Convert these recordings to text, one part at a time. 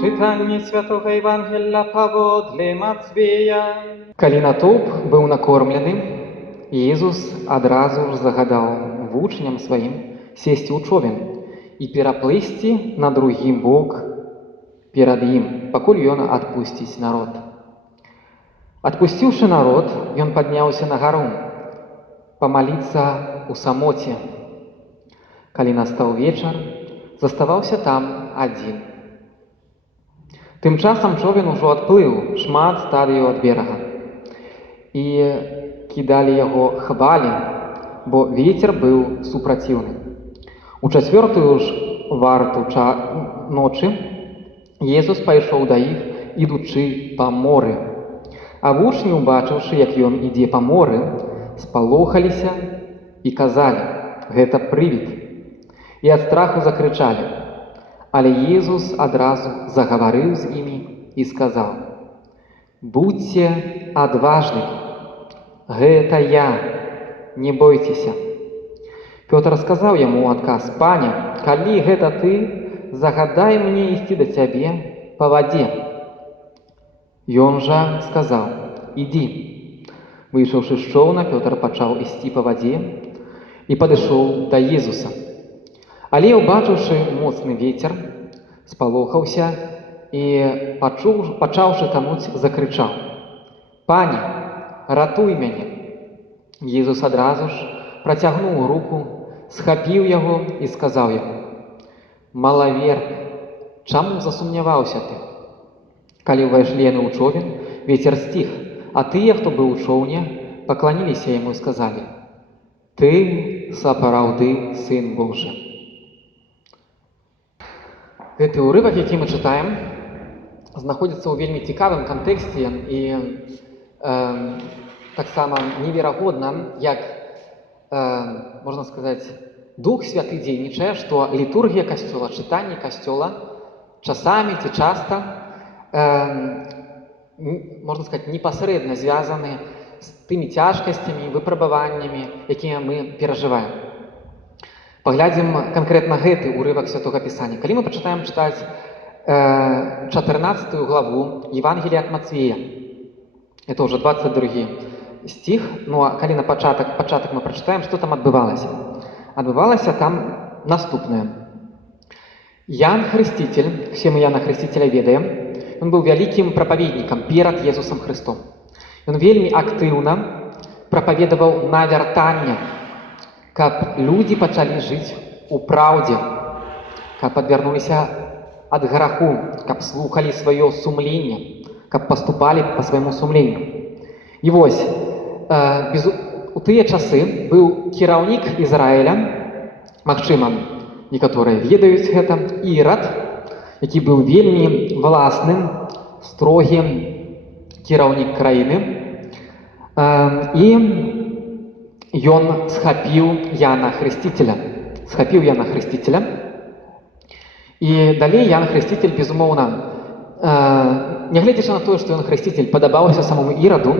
Чытанне святого Евангелия паводле Мацвея. Калі натоўп быў накормлены, Езус адразу ж загадаў вучням сваім сесці ў човен і пераплысці на другі бок перад ім, пакуль ён адпусціць народ. Адпусціўшы народ, ён падняўся на гару памаліцца ў самоце. Калі настаў вечар, заставаўся там адзін. Тым часам човен ужо адплыў шмат стадыяў ад берага. І кідалі яго хвалі, бо вецер быў супраціўны. У чацвёртую ж варту ночы Езус пайшоў да іх, ідучы па моры. А вучні, убачыўшы, як ён ідзе па моры, спалохаліся і казалі: «Гэта прывід». І ад страху закрычалі. Але Езус адразу загаварыў з імі і сказаў: «Будзьце адважнымі, гэта я, не бойцеся». Пётр сказаў яму ў адказ: «Пане, калі гэта ты, загадай мне ісці да цябе па вадзе». Ён жа сказаў: «Ідзі». Выйшаўшы з чоўна, Пётр пачаў ісці па вадзе і падышоў да Езуса. Але, убачыўшы моцны вецер, спалохаўся і, пачаўшы тануць, закрычаў: «Пане, ратуй мяне». Езус адразу ж працягнуў руку, схапіў яго і сказаў яму: «Малаверны, чаму засумняваўся ты?» Калі ўвайшлі яны ў човен, вецер сціх, а тыя, хто быў у чоўне, пакланіліся яму і сказалі: «Ты сапраўды Сын Божы». Гэты ўрывак, які мы чытаем, знаходзіцца ў вельмі цікавым кантэксце і таксама неверагодна, як, можна сказаць, Дух Святы дзейнічае, што літургія касцёла, чытанне касцёла часамі ці часта, можна сказаць, непасрэдна звязаны з тымі цяжкасцямі, выпрабаваннямі, якія мы перажываем. Паглядзім канкрэтна гэты ўрывак Святога Пісання. Калі мы пачытаем чытаць 14 главу Евангелия ад Мацвея, это ўжо 22 стих, ну а калі на пачатак мы прачытаем, што там адбывалася. Адбывалася там наступнае. Ян Хрысціцель, все мы Яна Хрысціцеля ведаем, ён быў вялікім прапаведнікам перад Езусам Хрыстом. Ён вельмі актыўна прапаведаваў навяртанне, каб людзі пачалі жыць у праўдзе, каб адвярнуліся ад граху, каб слухалі сваё сумленне, каб паступалі па свайму сумленню. І вось, у тыя часы быў кіраўнік Ізраіля, магчыма, некаторыя ведаюць гэта, Ірад, які быў вельмі власным, строгім кіраўнік краіны, і ён схапіў Яна Хрысціцеля. І далей Ян Хрысціцель, безумоўна, нягледзячы на тое, што ён Хрысціцель падабаўся самому Іраду,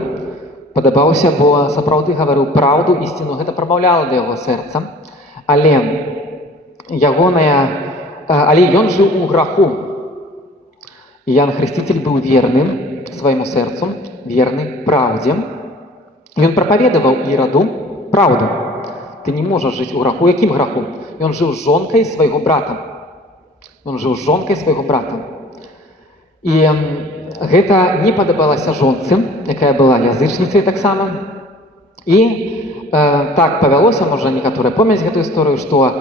падабаўся, бо сапраўды гаварыў праўду, ісціну, гэта прамаўляла да яго сэрца, але ён жыў у граху. І Ян Хрысціцель быў верным свайму сэрцу, верны праўдзе. Ён прапаведаваў Іраду праўду. Ты не можаш жыць у граху. Якім граху? Ён жыў з жонкай свайго брата. І гэта не падабалася жонцы, якая была язычніцай таксама. І так павялося, можа, некаторыя помняць гэтую історыю, што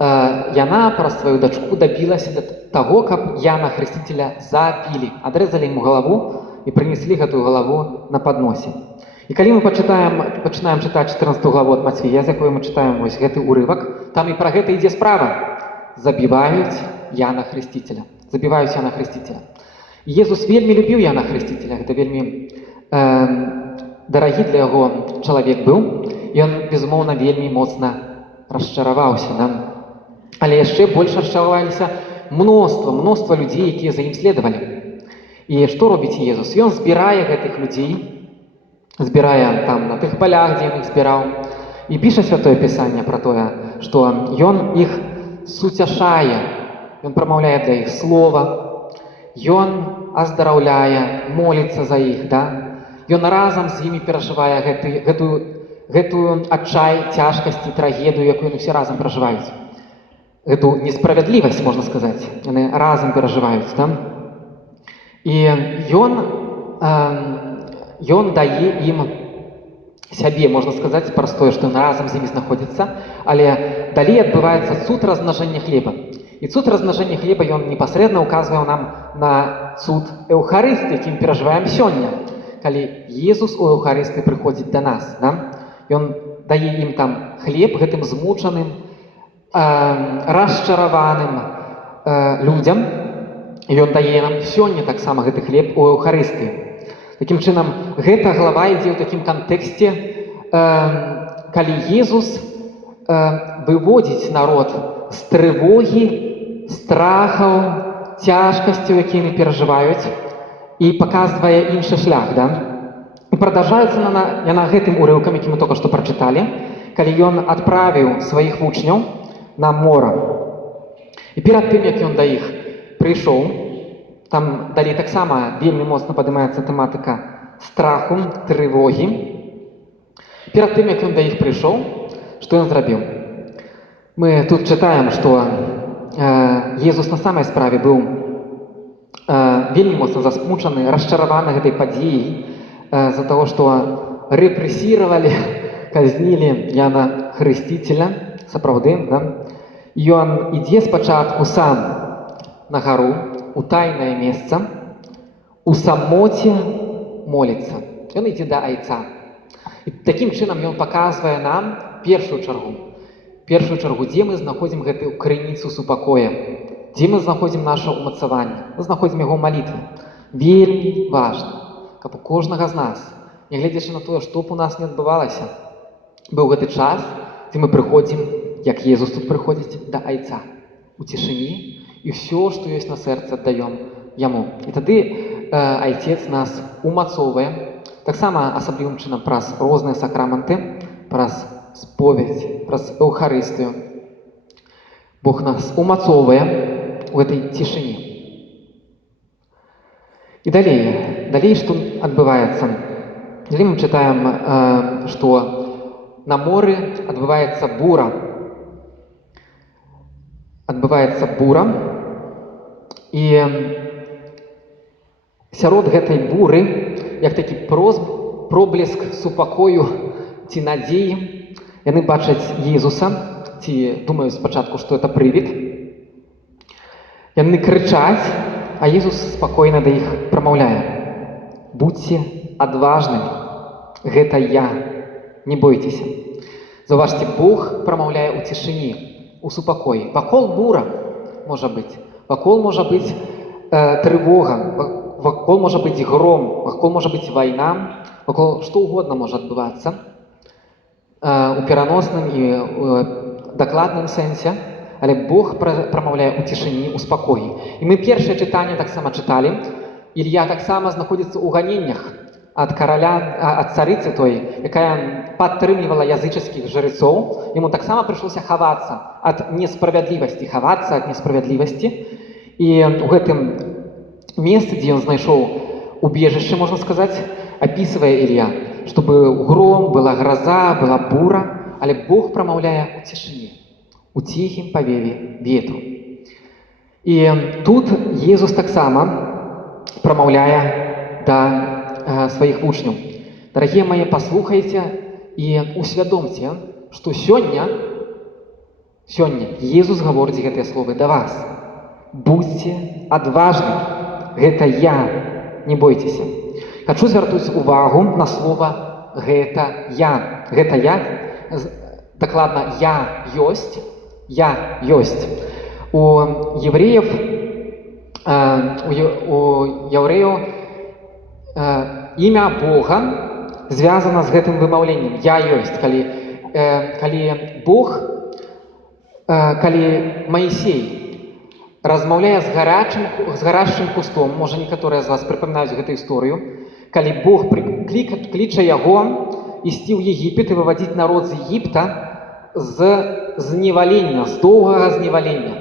яна праз сваю дачку дабілася да таго, каб Яна Хрысціцеля забілі, адрэзалі яму галаву і прынеслі гэтую галаву на падносе. І калі мы пачынаем чытаць 14 главу ад Мацвея, з якой мы чытаем вось гэты ўрывак, там і пра гэта ідзе справа. Забіваюць Яна Хрысціцеля. І Езус вельмі любіў Яна Хрысціцеля, гэта вельмі дарагі для яго чалавек быў, і ён, безумоўна, вельмі моцна расчараваўся. Але яшчэ больш расчараваліся мноства людзей, якія за ім следавалі. І што робіць Езус? Ён збірае гэтых людзей, збірае там на тых палях, дзе ён іх збіраў, і піша Святое Пісанне пра тое, што ён іх суцяшае, ён прамаўляе для іх слова, Ён аздараўляе, моліцца за іх, да? Ён разам з імі перажывае гэтую адчай, цяжкасць і трагедыю, якую яны ўсе разам перажываюць. Гэту несправядлівасць, можна сказаць, яны разам перажываюць, да? І ён дае ім сябе, можна сказаць, праз тое, што ён разам з імі знаходзіцца, але далей адбываецца цуд размнажэння хлеба. І цуд размнажэння хлеба ён непасрэдна ўказвае нам на цуд Эўхарыстыі, якім перажываем сёння, калі Езус у Эўхарыстыі прыходзіць да нас. Да? Ён дае ім там хлеб гэтым змучаным, расчараваным людзям, і ён дае нам сёння таксама гэты хлеб у Эўхарыстыі. Такім чынам, гэта глава ідзе ў такім кантэксце, калі Езус выводзіць народ з трывогі, страхаў, цяжкасцяў, якія яны перажываюць, і паказвае іншы шлях. Да? І прадаўжаецца яна гэтым урыўкам, які мы толькі што прачыталі, калі ён адправіў сваіх вучняў на мора. І перад тым, як ён да іх прыйшоў, там далей таксама вельмі моцна падымаецца тэматыка страху, трывогі. Перад тым, як ён да іх прыйшоў, што ён зрабіў? Мы тут чытаем, што Езус на самай справе быў вельмі моцна засмучаны, расчараваны гэтай падзеяй з-за таго, што рэпрэсіравалі, казнілі Яна Хрысціцеля, сапраўды, да? Ён ідзе спачатку сам на гару, у тайнае месца, у самоце моліцца. Ён ідзе да Айца. І такім чынам ён паказвае нам першую чаргу, дзе мы знаходзім гэтую крыніцу супакоя, дзе мы знаходзім наша ўмацаванне, мы знаходзім яго малітвы. Вельмі важна, каб у кожнага з нас, нягледзячы на тое, што б у нас не адбывалася, быў гэты час, дзе мы прыходзім, як Езус тут прыходзіць, да Айца, у цішыні, і ўсё, што ёсць на сэрцы, аддаём Яму. І тады Айцец нас умацоўвае, таксама асаблівым чынам праз розныя сакраманты, праз споведь, праз Эўхарыстыю. Бог нас умацоўвае у гэтай цішыні. І далей што адбываецца? Далей мы чытаем, што на моры адбываецца бура. І сярод гэтай буры, як такі проблеск супакою ці надзеі, яны бачаць Езуса, ці думаюць спачатку, што это прывід. Яны крычаць, а Езус спакойна да іх прамаўляе: будзьце адважнымі, гэта я, не бойцеся. Заўважце, Бог прамаўляе ў цішыні, у супакоі. Вакол бура можа быць, вакол можа быць трывога, вакол можа быць гром, вакол можа быць вайна, вакол што угодна можа адбывацца у пераносным і дакладным сэнсе, але Бог прамаўляе ў цішыні, у спакоі. І мы першае чытанне таксама чыталі. Ілья таксама знаходзіцца ў ганеннях ад караля, ад царыцы той, якая падтрымлівала язычаскіх жрецоў. Яму таксама прыйшлося хавацца ад несправядлівасці, І ў гэтым месцы, дзе ён знайшоў убежышча, можна сказаць, апісвае Ілья, што быў гром, была граза, была бура, але Бог прамаўляе ў цішыні, у ціхім павеве ветру. І тут Езус таксама прамаўляе да сваіх вучняў: дарагія мае, паслухайце і усвядомце, што сёння Езус гаворыць гэтыя словы да вас. Будзьце адважнымі, гэта я, не бойцеся. Хачу звярнуць увагу на слова «гэта я». Гэта я, дакладна, я ёсць. У яўрэяў імя Бога звязана з гэтым вымаўленнем «я ёсць». Калі Маісей размаўляе з гарачым кустом, можа, некаторыя з вас прыпамінаюць гэту історыю, калі Бог кліча яго ісці ў Егіпет і вывадзіць народ з Егіпта з зневалення, з доўгага зневалення.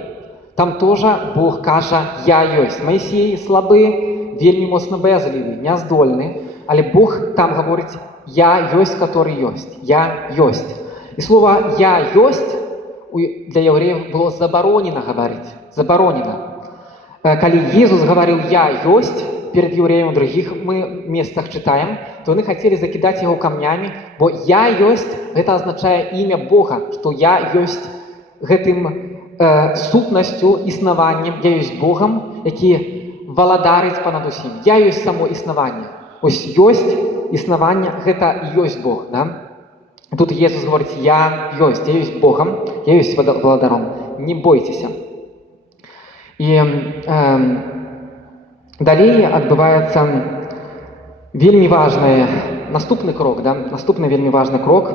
Там тоже Бог кажа «Я ёсць». Маісей слабы, вельмі моцна баязлівы, няздольны, але Бог там гаворыць «Я ёсць, который ёсць». «Я ёсць». І слова «Я ёсць» для яўрэяў было забаронена гаварыць. Забаронена. Калі Езус гаварыў «Я ёсць» перед яўрэямі ў другіх мы месцах чытаем, то яны хацелі закідаць яго камнямі, бо «Я ёсць» гэта азначае імя Бога, што «Я ёсць» гэтым сутнасцю, існаваннем, я ёсць Богам, які валадарыць панад усім. Я ёсць само існаванне. Ось ёсць існаванне, гэта і ёсць Бог. Да? Тут Jesús говорить, я ёсць Богом, я ёсць валадаром, не бойцеся. І далей адбываецца вельмі важны наступны крок, да? Наступны вельмі важны крок,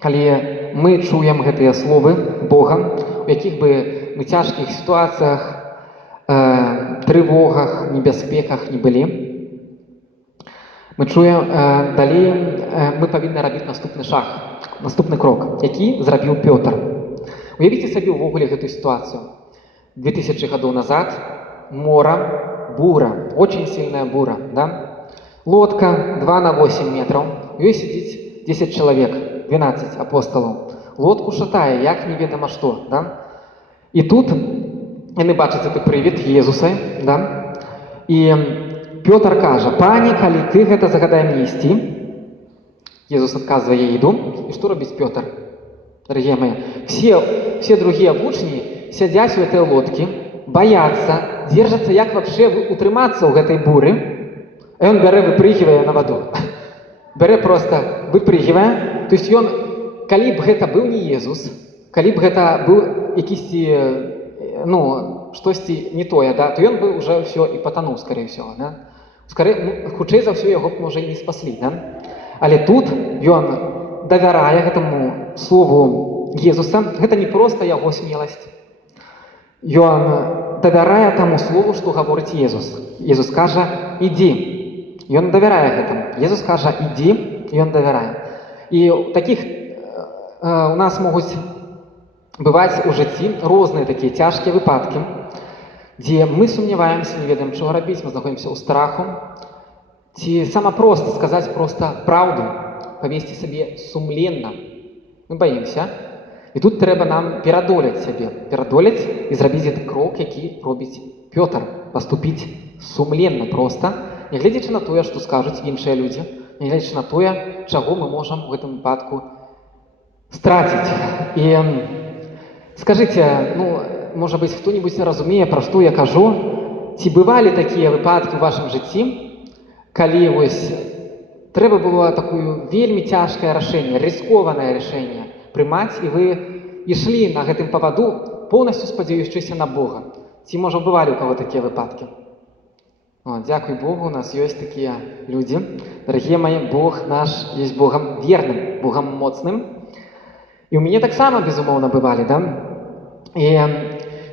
калі мы чуем гэтыя словы Бога, у якіх бы мы цяжкіх сітуацыях, трывогах, небяспеках не былі, мы чуем далей, мы павінны рабіць наступны шаг, наступны крок, які зрабіў Пётр. Уявіце сабе ўвогуле гэтую сітуацыю. 2000 гадоў назад мора, бура, очень сильная бура, да? Лодка 2 на 8 метров, у ёй сидзіць 10 чалавек, 12 апосталаў. Лодку шатае, як неведама што, да? І тут яны бачаць гэты прывід Езуса, да? І Пётр кажа, пані, калі ты гэта загадай мне ісці, Езус адказвае, я іду. І што робіць Пётр? Дарагія мои, все другія вучні сядзяць у этой лодкі, баяцца, держацца, як вообще утрымацца ў гэтай буры, і ён бярэ, выпрыгивае на ваду. Бярэ просто, выпрыгивае. То есть ён, калі б гэта быў не Езус, калі б гэта быў якісьці, штосьці не тое, да, то ён бы уже все і патануў, скорее всего, да? Хутчэй за ўсё яго б, можа, і не спаслі, да? Але тут ён давярае гэтаму слову Езуса. Гэта не проста яго смеласць. Ён давярае таму слову, што гаворыць Езус. Езус кажа, ідзі. Ён давярае гэтаму. Езус кажа, ідзі, і ён давярае. І такіх у нас могуць бываць у жыцці розныя такія цяжкія выпадкі, дзе мы сумняваемся, не ведаем, чого рабіць, мы знаходзімся ў страху. Ці сама проста сказаць проста праўду, павесці сабе сумленна. Мы баімся. І тут трэба нам перадолець сябе, перадолець і зрабіць гэты крок, які робіць Пётр, паступіць сумленна проста, нягледзячы на тое, што скажуць іншыя людзі, нягледзячы на тое, чаго мы можам у гэтым выпадку страціць. І скажыце, можа быць, хто-нибудь разумее, пра што я кажу, ці бывалі такія выпадкі ў вашым жыцці, калі вось трэба было такое вельмі цяжкае рашэнне, рыскованае рашэнне прымаць, і вы ішлі на гэтым паваду, поўнасцю спадзяючыся на Бога. Ці, можа, бывалі ў каго такія выпадкі? Дзякуй Богу, у нас ёсць такія людзі. Дарагія мае, Бог наш ёсць Богам верным, Богам моцным. І ў мяне таксама, безумоўна, бывалі, да? І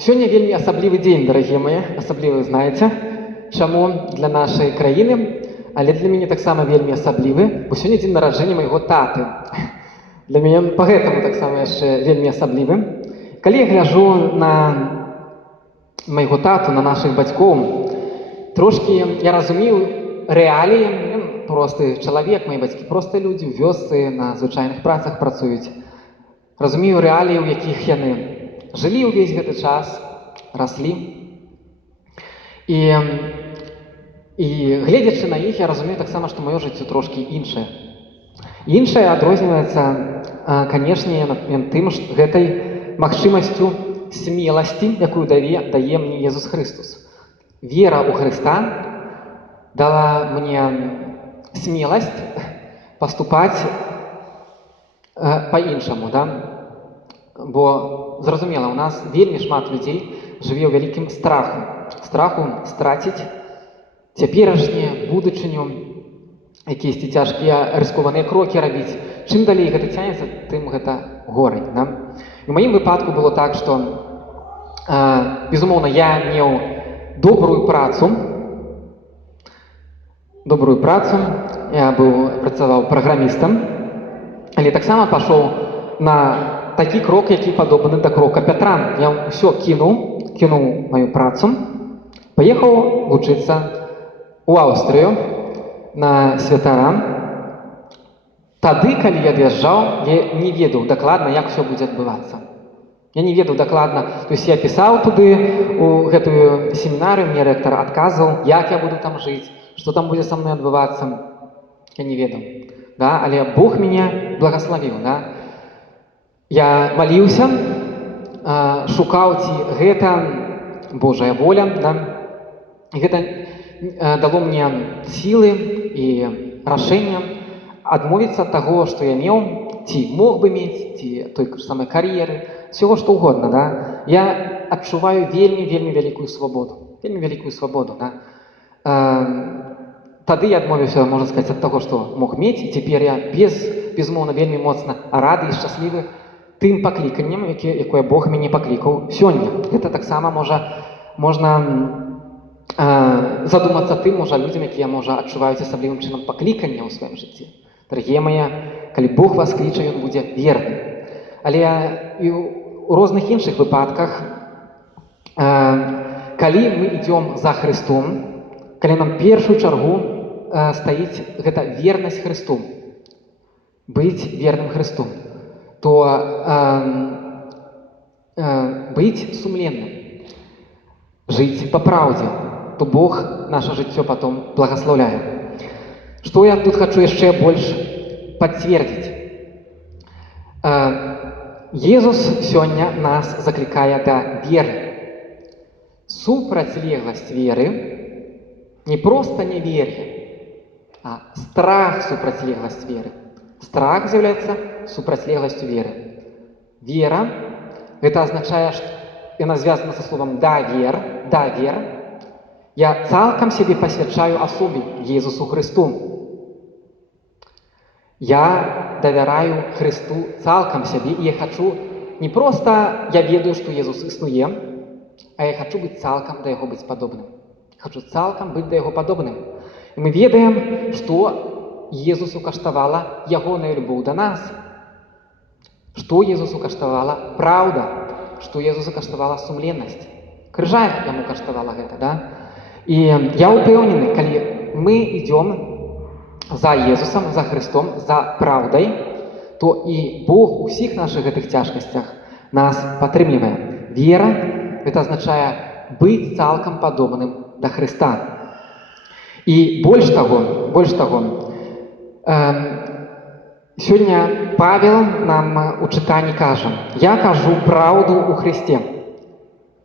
сёння вельмі асаблівы дзень, дарагія мае, асаблівы, знаеце, чаму для нашай краіны, але для мяне таксама вельмі асаблівы, бо сёння дзень нараджэння майго таты. Для мяне па-гэтаму таксама яшчэ вельмі асаблівы. Калі я гляджу на майго тату, на нашых бацькоў, трошкі я разумею рэаліі, просты чалавек, мае бацькі простыя людзі, ў вёсцы, на звычайных працах працуюць. Разумею рэаліі, у якіх яны жылі ўвесь гэты час, раслі. І гледзячы на іх, я разумею таксама, што маё жыццё трошкі іншае. Іншае адрозніваецца, канешне, тым, гэтай магчымасцю смеласці, якую дае мне Езус Христос. Вера ў Хрыста дала мне смеласць паступаць па-іншаму, да? Бо, зразумела, у нас вельмі шмат людзей жыве ў вялікім страху страціць цяперашняе, будучыню, якісьці цяжкія рыскованыя крокі рабіць. Чым далей гэта цянецца, тым гэта горай. Да? І ў маім выпадку было так, што, безумоўна, я меў добрую працу, я працаваў праграмістам, але таксама пашоў на такі крок, які падобны да крока Пятра. Я ўсё кінуў маю працу, паехаў вучыцца ў Аўстрыю на святара. Тады, калі я ад'язджаў, я не ведаў дакладна, як усё будзе адбывацца. Я не ведаў дакладна. То есть я пісаў туды, у гэтую семінарыю, мне рэктар адказваў, як я буду там жыць, што там будзе са мной адбывацца. Я не ведаў. Да? Але Бог мяне благаславіў. Да? Я маліўся, шукаў, ці гэта Божая воля. Да? Гэта дало мне сілы і рашэнне адмовіцца ад таго, што я меў, ці мог бы мець, ці той самай кар'еры, всего што угодно. Да? Я адчуваю вельмі вялікую свабоду. Вельмі вялікую свабоду. Да? Тады я адмовіўся, можна сказаць, ад таго, што мог мець, і цяпер я безумоўна вельмі моцна рады і шчаслівы тым пакліканнем, якое Бог мяне паклікаў сёння. Гэта таксама можна задумацца тым, людзям, якія, адчуваюць асаблівым чынам пакліканне ў сваім жыцці. Дарагія мае, калі Бог вас кліча, Ён будзе верным. Але і ў розных іншых выпадках, калі мы ідзём за Хрыстом, калі нам першую чаргу стаіць гэта вернасць Хрысту, быць верным Хрысту, то быць сумленным, жыць па праўдзе, то Бог наша жыццё потом благаслаўляе. Што я тут хачу яшчэ больш пацвердзіць. Езус сёння нас заклікае да веры. Супрацьлегласць веры не проста неверие, а страх супрацьлегласць веры. Страх з'яўляецца супрацьлегласцю веры. Вера, гэта азначае, што яна звязана са словам давер. Я цалкам сябе пасвячаю асобе Езусу Хрысту. Я давяраю Хрысту цалкам сябе, і я хачу не проста, я ведаю, што Езус існуе, а я хачу быць цалкам да яго быць падобным. Хачу цалкам быць да яго падобным. І мы ведаем, што Езусу каштавала ягоная любоў да нас. Што Езусу каштавала праўда, што Езусу каштавала сумленнасць. Крыжа яму каштавала гэта, да? І я ўпэўнены, калі мы ідзём за Езусам, за Христом, за праўдай, то і Бог у ўсіх нашых гэтых цяжкасцях нас падтрымлівае. Вера, гэта азначае быць цалкам падобным да Христа. І больш таго, сёння Павел нам у чытанні кажа: «Я кажу праўду у Христе».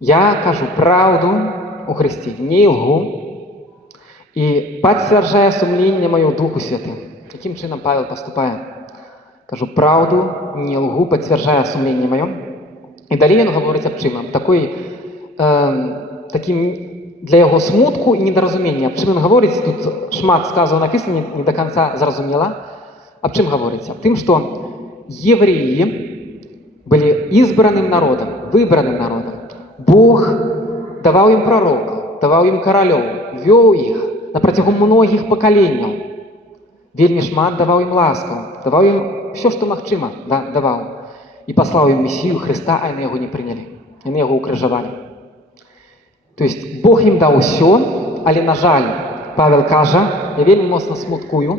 Я кажу праўду у Христе, не лгу, і пацвярджае сумленне маё Духу Святым. Якім чынам Павел паступае? Кажу праўду, не лгу, пацвярджае сумленне маё. І далей ён гаворыць аб чым? Аб такім для яго смутку і недаразумення. Аб чым ён гаворыць? Тут шмат сказаў напісана, не до конца зразумела. Аб чым гаворыць? Аб тым, што евреі былі избраным народам, выбраным народам. Бог даваў ім прарокаў, даваў ім каралёў, вёў іх на працягу многіх пакаленняў. Вельмі шмат даваў ім ласкаў, даваў ім ўсё, што магчыма, даваў. І паслаў ім Месію Хрыста, а яны яго не прынялі. Яны яго ўкрыжавалі. То есть Бог ім даў усё, але, на жаль, Павел кажа: я вельмі моцна смуткую,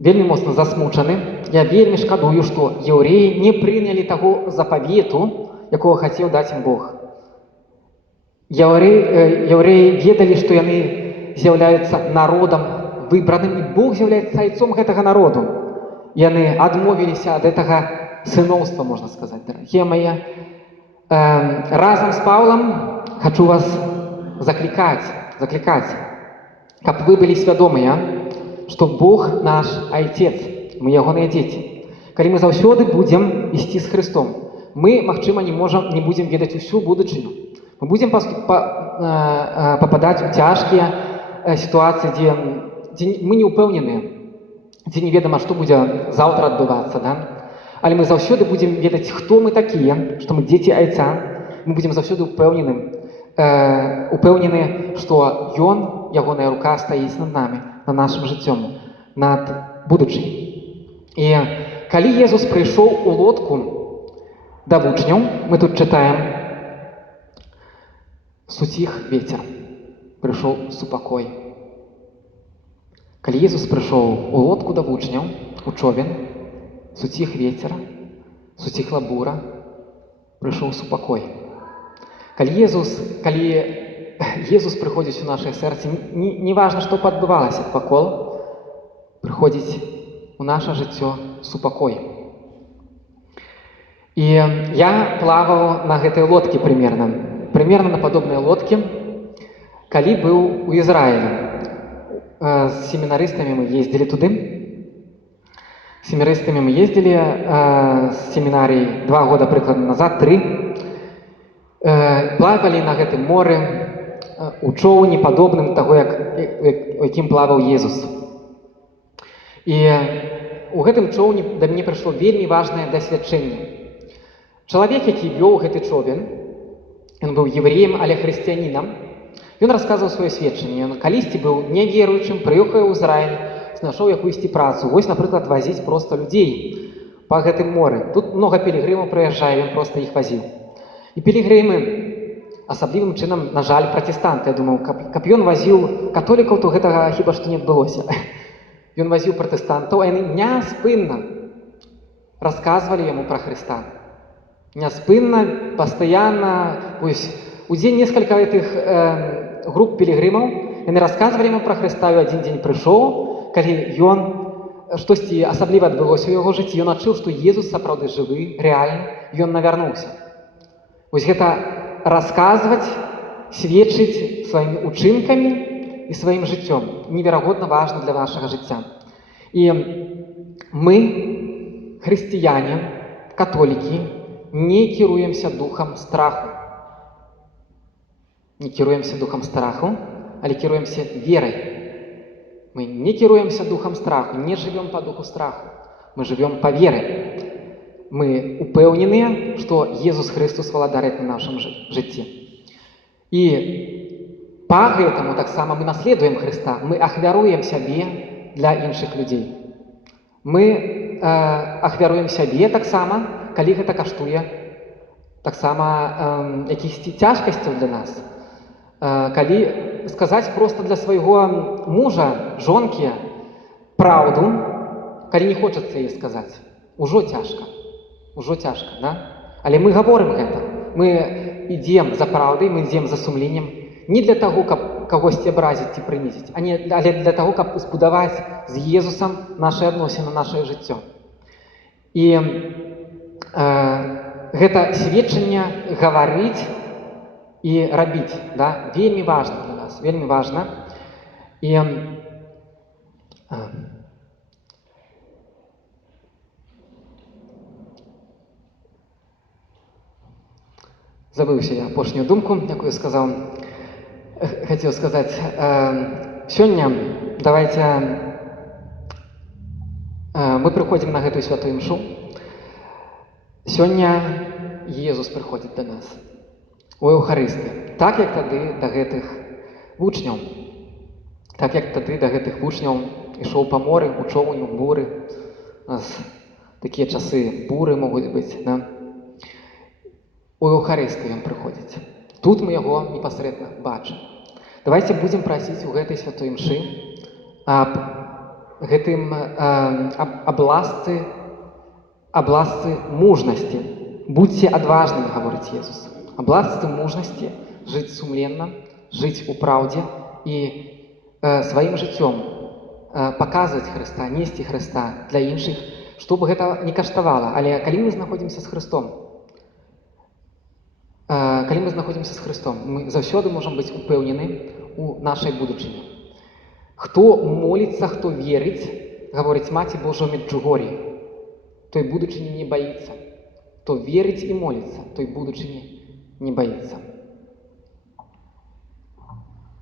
вельмі моцна засмучаны, я вельмі шкадую, што яўрэі не прынялі таго запавету, якого хацеў даць ім Бог. Яўрэі ведалі, што яны з'яўляюцца народам выбраным, і Бог з'яўляецца айцом гэтага народу. Яны адмовіліся ад гэтага сыноўства, можна сказаць. Дарагія мае, разам з Паўлам хачу вас заклікаць, каб вы былі свядомыя, што Бог наш Айцец, мы ягоныя дзеці. Калі мы заўсёды будзем ісці з Хрыстом, мы, магчыма, не будзем ведаць усю будучыню. Мы будзем пападаць у цяжкія сітуацыі, дзе мы не ўпэўненыя, дзе неведама, што будзе заўтра адбывацца. Да? Але мы заўсёды будзем ведаць, хто мы такія, што мы дзеці Айца. Мы будзем заўсёды ўпэўнены, што Ён, ягоная рука, стаіць над намі, над нашым жыццём, над будучыняй. І калі Езус прыйшоў у лодку да вучняў мы тут чытаем: «Суціх вецер, прыйшоў супакой». Калі Езус прыйшоў у лодку да вучняў, у човен, суціх вецер, суціхла бура, прыйшоў супакой. Калі Езус прыходзіць у нашае сэрцы, не важна, што падбывалася вакол, прыходзіць у наша жыццё супакой. І я плаваў на гэтай лодкі прымерна на падобнай лодкі, калі быў у Ізраілі. З семінарыстамі мы ездзілі туды. З семінарыстамі мы ездзілі з семінарій 2 года прыкладна назад, 3. Плавалі на гэтым моры у чоўні падобным таго, у якім плаваў Езус. І у гэтым чоўні да мяне прыйшло вельмі важнае дасвядчэнне. Чалавек, які вёў гэты човен, ён быў евреем, але хрысціянінам, ён расказваў сваё сведчанне. Ён калісьці быў няверуючым, прыехаў у Ізраіль, знайшоў якуюсьці працу. Вось, напрыклад, вазіць проста людзей па гэтым моры. Тут многа пілігрымаў прыязджае, ён проста іх вазіў. І пілігрымы асаблівым чынам, на жаль, пратэстанты. Я думаў, каб ён вазіў католікаў, то гэтага хіба што не адбылося. Ён вазіў пратэстантаў, а яны няспынна расказвалі яму пра Хрыста. Няспынна, пастаянна, у дзень некалькі гэтых груп пілігрымаў, яны расказвалі яму пра Хрыста, і адзін дзень прыйшоў, калі ён штосьці асабліва адбылося ў яго жыцці, ён адчуў, што Езус сапраўды жывы, рэальны, ён навярнуўся. Вось гэта расказваць, сведчыць сваімі учынкамі і сваім жыццём неверагодна важна для нашага жыцця. І мы, хрысціяне, католікі, не кіруемся духам страху. Не кіруемся духам страху, але кіруемся верай. Мы не кіруемся духам страху, не жывём па духу страху. Мы жывём па веры. Мы упэўненыя, што Езус Хрыстос валадарыць на нашым жыцці. І па гэтаму таксама мы наследуем Хрыста, мы ахвяруем сябе для іншых людзей. Мы ахвяруем сябе таксама, калі гэта каштуе таксама якіхсьці цяжкасцяў для нас. Калі сказаць проста для свайго мужа, жонкі праўду, калі не хочацца яе сказаць, ужо цяжка, да? Але мы гаворым гэта. Мы ідзем за праўдай, мы ідзем за сумленнем не для таго, каб кагосьці абразіць ці прынізіць, але для таго, каб збудаваць з Езусам нашы адносіны, нашае жыццё. І гэта сведчанне гаварыць і рабіць, да? Вельмі важна для нас, вельмі важна. І забыўся я апошнюю думку, якую сказаў. Хацеў сказаць, сёння давайте мы прыходзім на гэтую святую імшу. Сёння Езус прыходзіць да нас у Еўхарыстыі. Так, як тады да гэтых вучняў. Так, як тады да гэтых вучняў ішоў па моры, у човні, у буры. У нас такія часы буры могуць быць, да? У Еўхарыстыі ён прыходзіць. Тут мы яго непасрэдна бачым. Давайте будзем прасіць у гэтай святой імшы аб гэтым абласцы мужнасці. Будзьце адважнымі, гаворыць Езус. Абласцы мужнасці жыць сумленна, жыць у праўдзе і сваім жыццём паказваць Хрыста, несці Хрыста для іншых, што б гэта не каштавала. Але калі мы знаходзімся з Хрыстом, мы заўсёды можам быць упэўнены у нашай будучыні. Хто моліцца, хто верыць, гаворыць Маці Божа ў Меджугор'і, той будучыні не баіцца. Хто верыць і моліцца, той будучыні не баіцца.